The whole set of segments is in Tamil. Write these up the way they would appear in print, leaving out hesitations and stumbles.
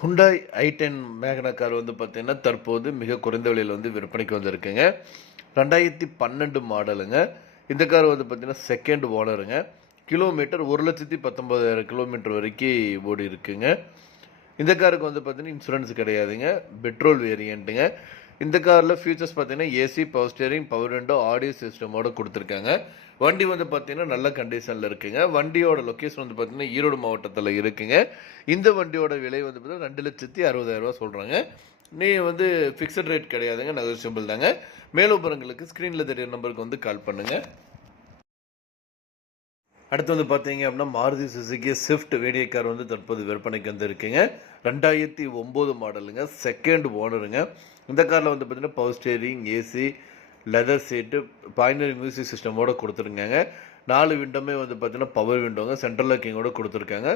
Hyundai i10 மேக்னா கார் வந்து பார்த்தீங்கன்னா, தற்போது மிக குறைந்த விலையில வந்து விற்பனைக்கு வந்திருக்குங்க. 2012 மாடலுங்க. இந்த கார் வந்து பார்த்தீங்கன்னா, செகண்ட் ஓனருங்க. கிலோமீட்டர் 1,19,000 கிலோமீட்டர் வரைக்கும் ஓடி இருக்குங்க. இந்த காருக்கு வந்து பார்த்தீங்கன்னா, இன்சூரன்ஸ் கிடையாதுங்க. பெட்ரோல் வேரியண்ட்டுங்க. இந்த காரில் ஃபீச்சர்ஸ் பார்த்தீங்கன்னா, AC, power steering, power window, audio சிஸ்டமோட கொடுத்துருக்காங்க. வண்டி வந்து பார்த்தீங்கன்னா, நல்ல கண்டிஷனில் இருக்குங்க. வண்டியோட லொக்கேஷன் வந்து பார்த்தீங்கன்னா, ஈரோடு மாவட்டத்தில் இருக்குங்க. இந்த வண்டியோட விலை வந்து பார்த்தீங்கன்னா, 2,60,000 சொல்கிறாங்க. வந்து ஃபிக்ஸட் ரேட் கிடையாதுங்க, நெகோஷியபிள் தாங்க. மேலும் விவரங்களுக்கு ஸ்க்ரீனில் தெரியிற நம்பருக்கு வந்து கால் பண்ணுங்கள். அடுத்து வந்து பார்த்தீங்க அப்படின்னா, மாருதி சுசுகி ஸ்விஃப்ட் வேடிய கார் வந்து தற்போது விற்பனைக்கு வந்து இருக்குங்க. 2009 மாடலுங்க. செகண்ட் ஓனருங்க. இந்த காரில் வந்து பார்த்தீங்கன்னா, power steering, AC, leather seat, pioneer music சிஸ்டமோட கொடுத்துருக்காங்க. 4 விண்டோமே வந்து பார்த்தீங்கன்னா, பவர் விண்டோங்க. சென்ட்ரல் லாக்கிங்கோட கொடுத்துருக்காங்க.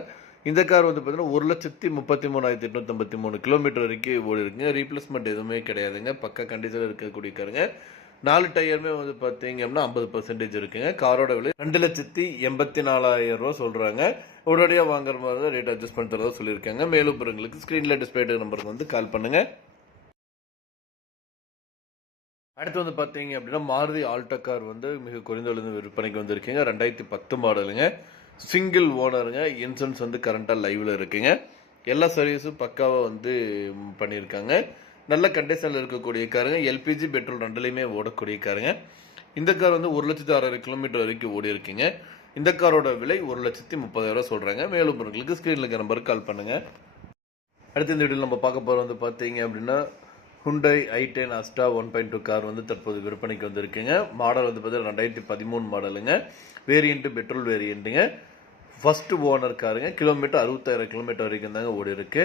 இந்த கார் வந்து பார்த்தீங்கன்னா, 1,33,853 கிலோமீட்டர் வரைக்கும் ஓடி இருக்குங்க. ரீப்ளேஸ்மெண்ட் எதுவுமே கிடையாதுங்க. பக்கா கண்டிஷனில் இருக்கக்கூடிய காருங்க. 4 டயருமே வந்து பார்த்தீங்க அப்படின்னா 50% இருக்குங்க. காரோட விலை 2,84,000 சொல்கிறாங்க. உடனடியாக வாங்குற மாதிரி தான் ரேட் அட்ஜஸ்ட் பண்ணி தரதா சொல்லியிருக்காங்க. மேலும் பிறங்களுக்கு ஸ்க்ரீனில் டிஸ்பிளே நம்பருக்கு வந்து கால் பண்ணுங்கள். அடுத்து வந்து பார்த்தீங்க அப்படின்னா, மாருதி ஆல்டோ கார் வந்து மிக குறைந்த விலையில் விற்பனைக்கு வந்திருக்குங்க. 2010 மாடலுங்க. சிங்கிள் ஓனருங்க. இன்சூரன்ஸ் வந்து கரண்ட்டாக லைவில் இருக்குங்க. எல்லா சர்வீஸும் பக்காவாக வந்து பண்ணியிருக்காங்க. நல்ல கண்டிஷனில் இருக்கக்கூடிய காருங்க. எல்பிஜி, பெட்ரோல் ரெண்டுலேயுமே ஓடக்கூடிய காருங்க. இந்த கார் வந்து 1,06,000 கிலோமீட்டர் வரைக்கும் ஓடி இருக்குங்க. இந்த காரோட விலை 1,30,000 சொல்கிறாங்க. மேலும் உங்களுக்கு ஸ்க்ரீனில் இருக்கிற நம்பருக்கு கால் பண்ணுங்கள். அடுத்து இந்த வீடியோவில் நம்ம பார்க்க போகிற வந்து பார்த்தீங்க அப்படின்னா, Hyundai i10 Astra 1.2 கார் வந்து தற்போது விற்பனைக்கு வந்திருக்குங்க. மாடல் வந்து பார்த்தீங்கன்னா 2013 மாடலுங்க. வேரியண்ட்டு பெட்ரோல் வேரியண்ட்டுங்க. ஃபர்ஸ்ட் ஓனர் காருங்க. கிலோமீட்டர் 60,000 கிலோமீட்டர் வரைக்கும் தாங்க ஓடி இருக்கு.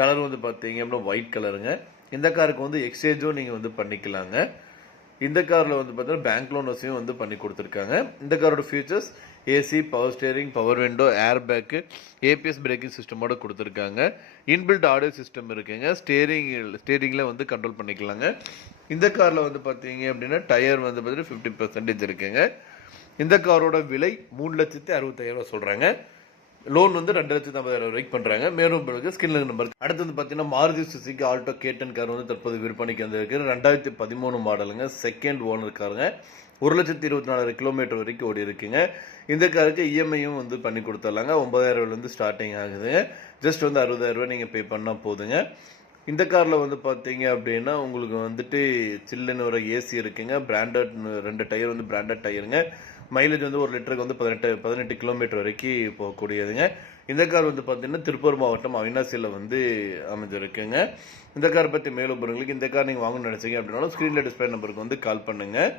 கலர் வந்து பார்த்தீங்க அப்படின்னா ஒயிட் கலருங்க. இந்த காருக்கு வந்து எக்ஸ்சேஞ்சும் நீங்கள் வந்து பண்ணிக்கலாங்க. இந்த காரில் வந்து பார்த்தீங்கன்னா பேங்க் லோன் வசதியும் வந்து பண்ணி கொடுத்துருக்காங்க. இந்த காரோட features AC, power steering, power window, airbag, ABS braking சிஸ்டமோட கொடுத்துருக்காங்க. இன்பில்ட் ஆடியோ சிஸ்டம் இருக்குங்க. ஸ்டேரிங்கில் வந்து கண்ட்ரோல் பண்ணிக்கலாங்க. இந்த காரில் வந்து பார்த்தீங்க அப்படின்னா டயர் வந்து பார்த்தீங்கன்னா 50% இருக்குங்க. இந்த காரோட விலை 3,60,000 சொல்கிறாங்க. லோன் வந்து 2,50,000 வரைக்கும் பண்ணுறாங்க. மேலும் பிறகு ஸ்கிரீனில் நம்பர். அடுத்து வந்து பார்த்தீங்கன்னா, மாருதி சுசுகி ஆல்டோ கேட்டன் கார் வந்து தற்போது விற்பனைக்கு வந்திருக்கு. 2013 மாடலுங்க. Second owner காருங்க. 1,24,000 கிலோமீட்டர் வரைக்கும் ஓடி இருக்குங்க. இந்த காருக்கு இஎம்ஐயும் வந்து பண்ணி கொடுத்துடலாங்க. 9,000 ஸ்டார்டிங் ஆகுதுங்க. ஜஸ்ட் வந்து 60,000 நீங்கள் பே பண்ணால் போதுங்க. இந்த காரில் வந்து பார்த்தீங்க அப்படின்னா, உங்களுக்கு வந்துட்டு சில்லுன்னு ஒரு ஏசி இருக்குங்க. பிராண்டட் 2 டயர் வந்து பிராண்டட் டயருங்க. மைலேஜ் வந்து 1 லிட்டருக்கு வந்து 18 கிலோமீட்டர் வரைக்கும் போகக்கூடியதுங்க. இந்த கார் வந்து பார்த்தீங்கன்னா, திருப்பூர் மாவட்டம் அவினாசியில் வந்து அமைஞ்சிருக்குங்க. இந்த கார் பற்றி மேலும் விவரங்களுக்கு இந்த கார் நீங்கள் வாங்கணும்னு நினச்சிங்க அப்படின்னாலும் ஸ்க்ரீனில் டிஸ்பிளே நம்பருக்கு வந்து கால் பண்ணுங்கள்.